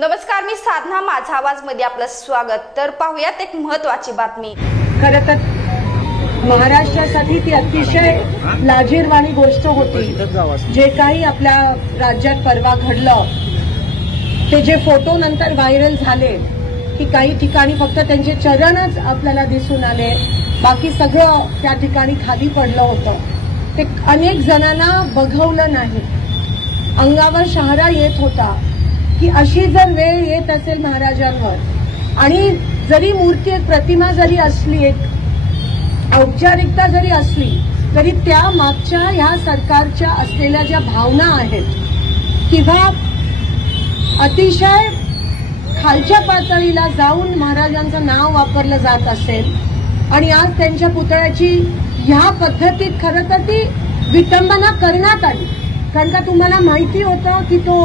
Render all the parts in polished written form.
नमस्कार, मी साधना, माझा आवाज मध्ये आपलं स्वागत। तर पाहूयात एक महत्त्वाची बातमी। खरं तर महाराष्ट्रासाठी ती अतिशय लाजिरवाणी गोष्ट होती। जे काही आपल्या राज्यात परवा घडलं, ते जे फोटो नंतर व्हायरल झाले की काही ठिकाणी फक्त त्यांचे चरणच आपल्याला दिसून आले, बाकी सगळं त्या ठिकाणी खाली पडलं होतं। ते अनेक जणांना बघवलं नाही, अंगावर शहारा येत होता की अशी जर वेळ येत असेल महाराजांवर, आणि जरी मूर्ती, एक प्रतिमा जरी असली, एक औपचारिकता जरी असली, तरी त्या मागच्या ह्या सरकारच्या असलेल्या ज्या भावना आहेत किंवा अतिशय खालच्या पातळीला जाऊन महाराजांचं नाव वापरलं जात असेल, आणि आज त्यांच्या पुतळ्याची ह्या पद्धतीत खरं तर ती विटंबना करण्यात आली। कारण का तुम्हाला माहिती होतं की तो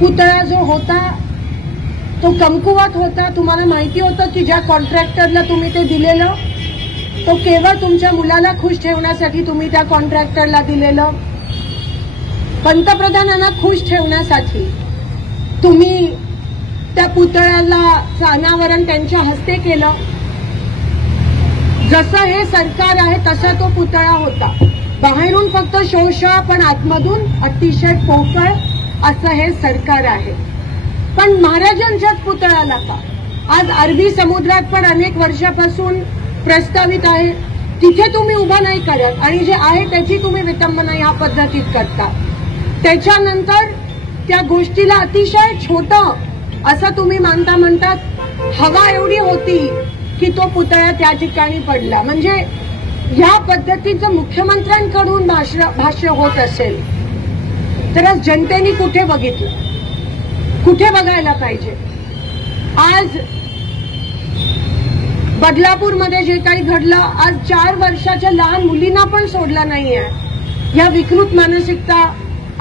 पुतळा जो होता तो कमकुवत होता। तुम्हाला माहिती होतं की ज्या कॉन्ट्रॅक्टरला तुम्ही ते दिलेलं, तो केवळ तुमच्या मुलाला खुश ठेवण्यासाठी तुम्ही त्या कॉन्ट्रॅक्टरला दिलेलं, पंतप्रधानांना खुश ठेवण्यासाठी तुम्ही त्या पुतळ्याला अनावरण त्यांच्या हस्ते केलं। जसं हे सरकार आहे तसा तो पुतळा होता, बाहेरून फक्त शोषा पण आतमधून अतिशय पोकळ असं हे सरकार आहे। पण महाराजांच्याच पुतळ्याला का आज अरबी समुद्रात पण अनेक वर्षापासून प्रस्तावित आहे, तिथे तुम्ही उभा नाही करत, आणि जे आहे त्याची तुम्ही विटंबना या पद्धतीत करता। त्याच्यानंतर त्या गोष्टीला अतिशय छोटं असं तुम्ही म्हणतात हवा एवढी होती की तो पुतळा त्या ठिकाणी पडला। म्हणजे या पद्धतीचं मुख्यमंत्र्यांकडून भाष्य होत असेल तर आज जनतेने कुठे बघितलं, कुठे बघायला पाहिजे? आज बदलापूरमध्ये जे काही घडलं, आज 4 वर्षाच्या लहान मुलींना पण सोडलं नाहीये या विकृत मानसिकता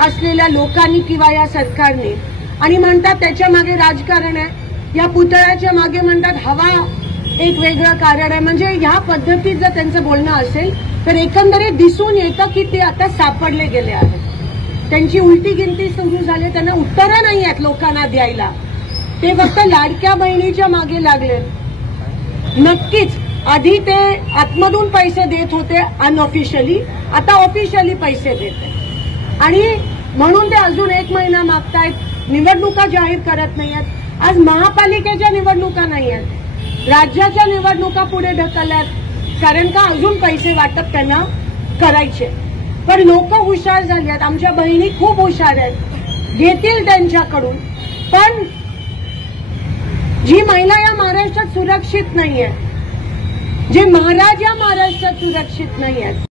असलेल्या लोकांनी किंवा या सरकारने, आणि म्हणतात त्याच्या मागे राजकारण आहे, या पुतळ्याच्या मागे म्हणतात हवा एक वेगळं कारण आहे। म्हणजे ह्या पद्धतीत जर त्यांचं बोलणं असेल तर एकंदरीत दिसून येतं की ते आता सापडले गेले आहेत, त्यांची उलटी गिनती सुरू झाली, त्यांना उत्तरं नाही आहेत लोकांना द्यायला, ते फक्त लाडक्या बहिणीच्या मागे लागले। नक्कीच आधी ते आतमधून पैसे देत होते अनऑफिशियली, आता ऑफिशियली पैसे देत, आणि म्हणून ते अजून 1 महिना मागतायत, निवडणुका जाहीर करत नाहीयेत। आज महापालिकेच्या निवडणुका नाहीयेत, राज्याच्या निवडणुका पुढे ढकलल्यात, कारण का अजून पैसे वाटप त्यांना करायचे। पण लोक हुशार झाली आहेत, आमच्या बहिणी खूप हुशार आहेत, घेतील त्यांच्याकडून। पण जी महिला या महाराष्ट्रात सुरक्षित नाहीये, जे महाराज या महाराष्ट्रात सुरक्षित नाहीयेत,